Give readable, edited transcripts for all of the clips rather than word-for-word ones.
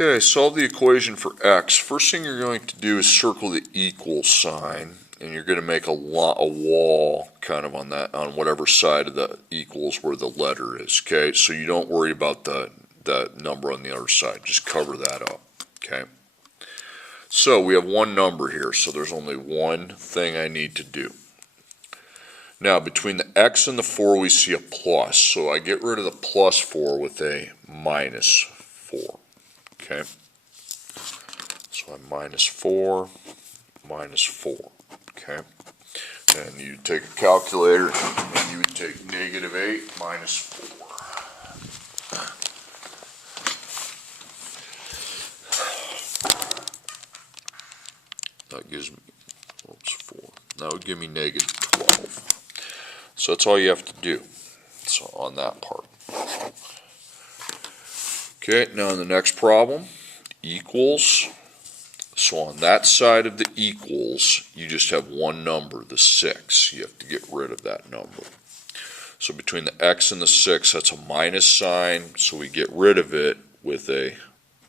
Okay, solve the equation for x. First thing you're going to do is circle the equal sign, and you're going to make a wall kind of on whatever side of the equals where the letter is. Okay, so you don't worry about the number on the other side. Just cover that up. Okay. So we have one number here, so there's only one thing I need to do. Now between the x and the 4 we see a plus, so I get rid of the plus 4 with a minus 4. Okay, so I'm minus 4, okay, and you take a calculator and you would take negative 8 minus 4. That gives me, 4. That would give me negative 12. So that's all you have to do. So on that part. Okay, now in the next problem, equals. So on that side of the equals, you just have one number, the 6. You have to get rid of that number. So between the x and the 6, that's a minus sign, so we get rid of it with a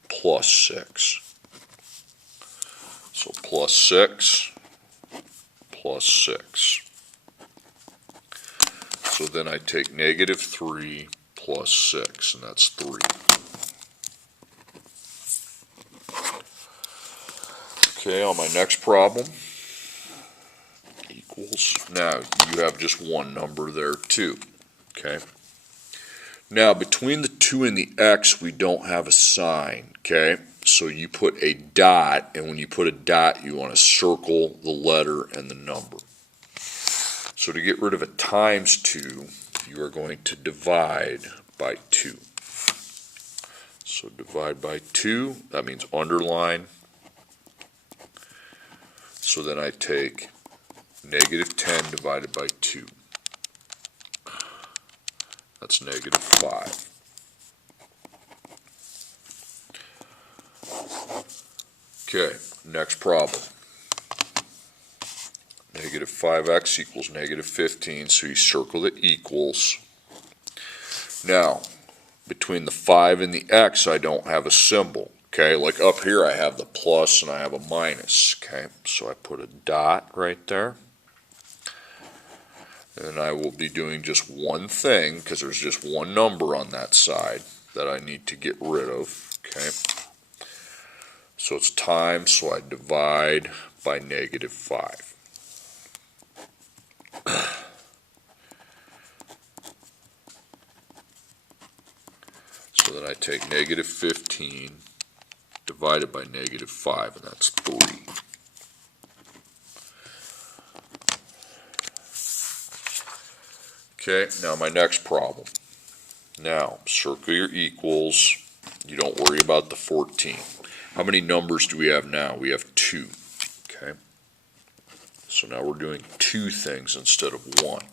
plus 6. So plus 6, plus 6. So then I take negative 3 plus 6, and that's 3. Okay, on my next problem, equals. Now, you have just one number there, too. Okay. Now, between the 2 and the x, we don't have a sign. Okay. So you put a dot, and when you put a dot, you want to circle the letter and the number. So to get rid of a times 2, you are going to divide by 2. So divide by 2, that means underline. So then I take negative 10 divided by 2. That's negative 5. Okay, next problem. Negative 5x equals negative 15, so you circle the equals. Now, between the 5 and the x, I don't have a symbol. Okay, like up here I have the plus and I have a minus. Okay, so I put a dot right there. And I will be doing just one thing, because there's just one number on that side that I need to get rid of. Okay, so it's times, so I divide by negative 5. So then I take negative 15 divided by negative 5, and that's 3. Okay, now my next problem. Now, circle your equals. You don't worry about the 14. How many numbers do we have now? We have 2. Okay, so now we're doing 2 things instead of 1.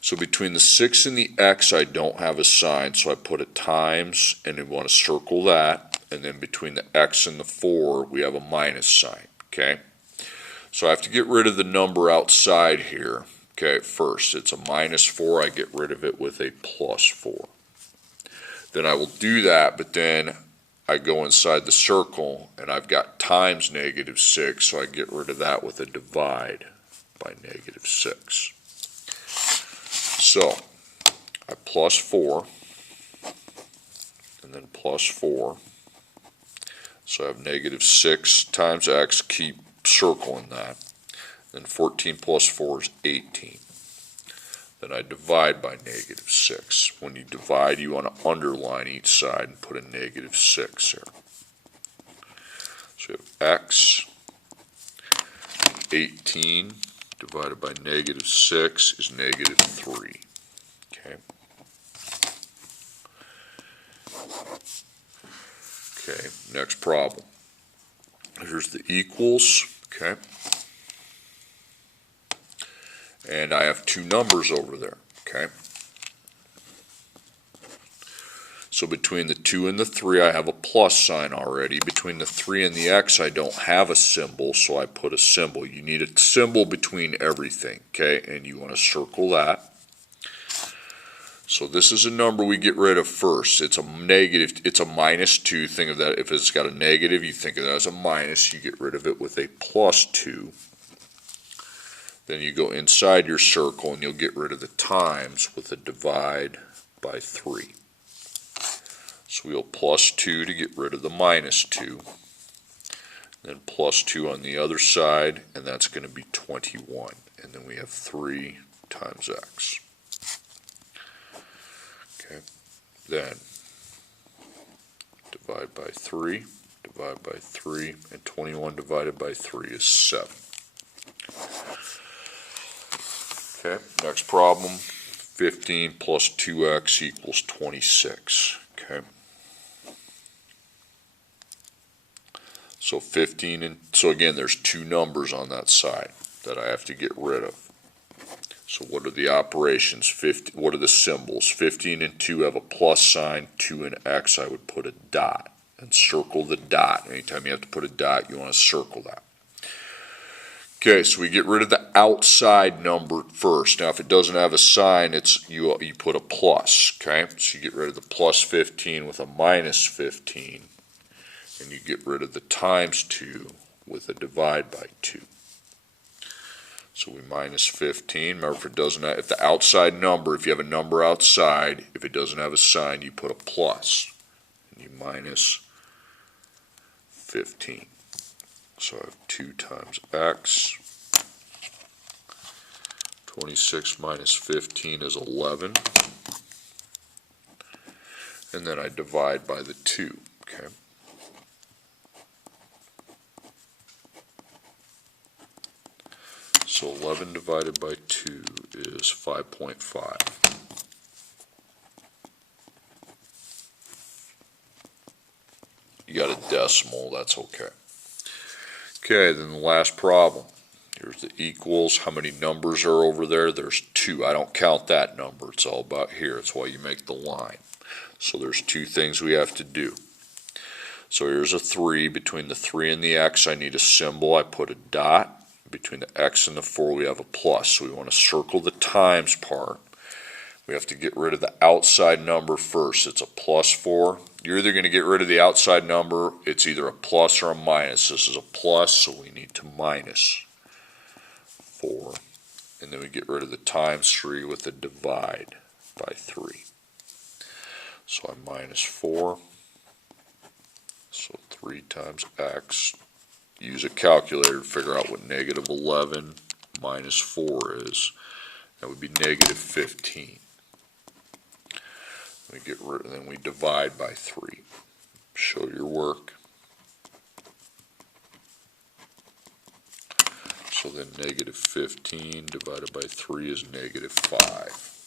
So between the 6 and the x, I don't have a sign, so I put a times, and I want to circle that. And then between the x and the 4, we have a minus sign. Okay, so I have to get rid of the number outside here. Okay, first, it's a minus 4. I get rid of it with a plus 4. Then I will do that, but then I go inside the circle, and I've got times negative 6, so I get rid of that with a divide by negative 6. So, I plus 4, and then plus 4. So I have negative 6 times x, keep circling that. Then 14 plus 4 is 18. Then I divide by negative 6. When you divide, you want to underline each side and put a negative 6 there. So you have x, 18 divided by negative 6 is negative 3. Okay. Okay, next problem. Here's the equals. Okay. And I have 2 numbers over there. Okay. So between the 2 and the 3, I have a plus sign already. Between the 3 and the x, I don't have a symbol, so I put a symbol. You need a symbol between everything, okay? And you want to circle that. So this is a number we get rid of first. It's a negative, it's a minus 2. Think of that, if it's got a negative, you think of that as a minus. You get rid of it with a plus 2. Then you go inside your circle and you'll get rid of the times with a divide by 3. So we'll plus 2 to get rid of the minus 2. Then plus 2 on the other side, and that's going to be 21. And then we have 3 times x. Okay, then divide by 3, and 21 divided by 3 is 7. Okay, next problem, 15 plus 2x equals 26. Okay. So 15, and so again, there's two numbers on that side that I have to get rid of. So what are the operations? What are the symbols? 15 and 2 have a plus sign. 2 and x, I would put a dot and circle the dot. Anytime you have to put a dot, you want to circle that. Okay, so we get rid of the outside number first. Now, if it doesn't have a sign, it's you put a plus. Okay, so you get rid of the plus 15 with a minus 15, and you get rid of the times 2 with a divide by 2. So we minus 15. Remember, if it doesn't have, if the outside number, if you have a number outside, if it doesn't have a sign, you put a plus, and you minus 15. So I have 2 times x. 26 minus 15 is 11. And then I divide by the 2. Okay. So 11 divided by 2 is 5.5. You got a decimal, that's okay. Okay, then the last problem. Here's the equals. How many numbers are over there? There's 2. I don't count that number. It's all about here. It's why you make the line. So there's 2 things we have to do. So here's a 3. Between the 3 and the x, I need a symbol. I put a dot. Between the x and the 4, we have a plus. So we want to circle the times part. We have to get rid of the outside number first. It's a plus 4. You're either going to get rid of the outside number, it's either a plus or a minus. This is a plus, so we need to minus 4. And then we get rid of the times 3 with a divide by 3. So I minus 4. So 3 times x. Use a calculator to figure out what negative 11 minus 4 is. That would be negative 15. We get rid, and then we divide by 3. Show your work. So then negative 15 divided by 3 is negative 5.